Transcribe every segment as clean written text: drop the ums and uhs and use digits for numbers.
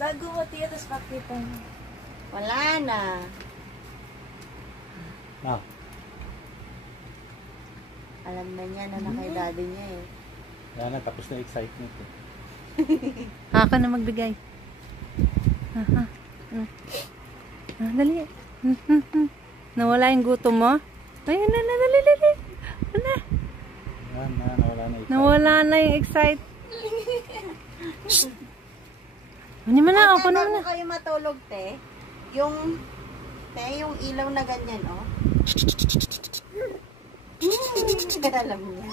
Tago mo, tiyo, tapos pakita mo. Wala na. Ah. Alam na niya na kay daddy niya eh. Wala na, tapos na excitement eh. Haka na magbigay. Dali. Nawala yung gutom mo? Ayun na, dali. Wala. Nawala na excitement. Nawala na yung excite. Ano mo na, ako na. Bago kayo matulog, te, yung ilaw na ganyan, oh. Alam niya.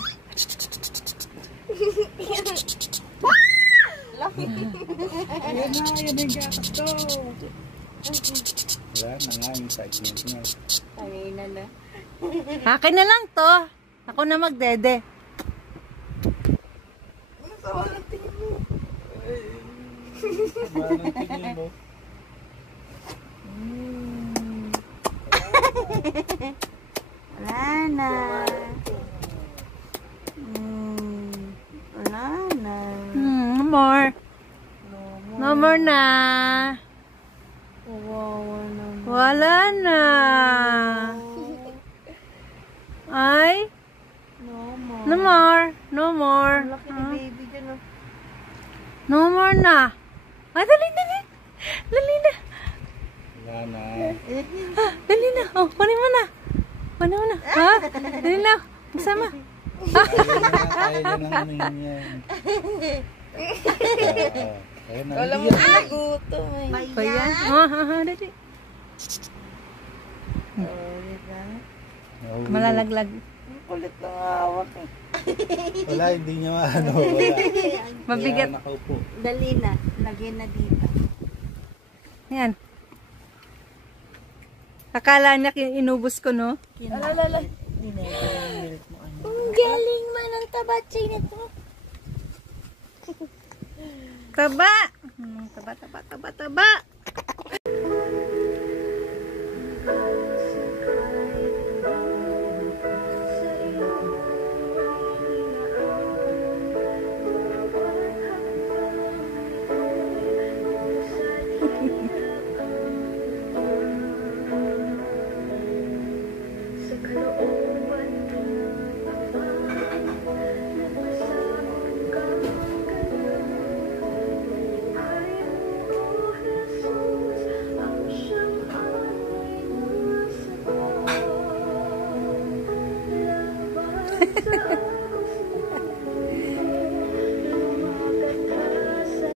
Ayan na, yan ang gatas to. Wala na nga yung excitement niya. Ay na. Akin na lang to. Ako na magdede. Walang tingin mo. Walang tingin mo. Wala na. Wala na. No more. No more na. Kawawa naman. Wala na. Ay. No more. No more. No more. Ang laki ni baby dyan, oh. No more na. Ay, dali. Dali na. Wala na. Dali na. Oh, kunin mo na. Kunin mo na. Ha? Dali na. Magsama. Kaya niya nang yan. Ayun na. Wala mo na gutom eh. Pa yan. Oh, dali. Malalaglag. Ang kulit ng hawak eh. Wala, hindi niya maano. Wala. Mabigat. Kaya nakaupo. Dali na. Lagyan na dito. Yan. Akala niya inubos ko, no? Alalala. Ang galing man ang tabatsay na to. Taba. Taba.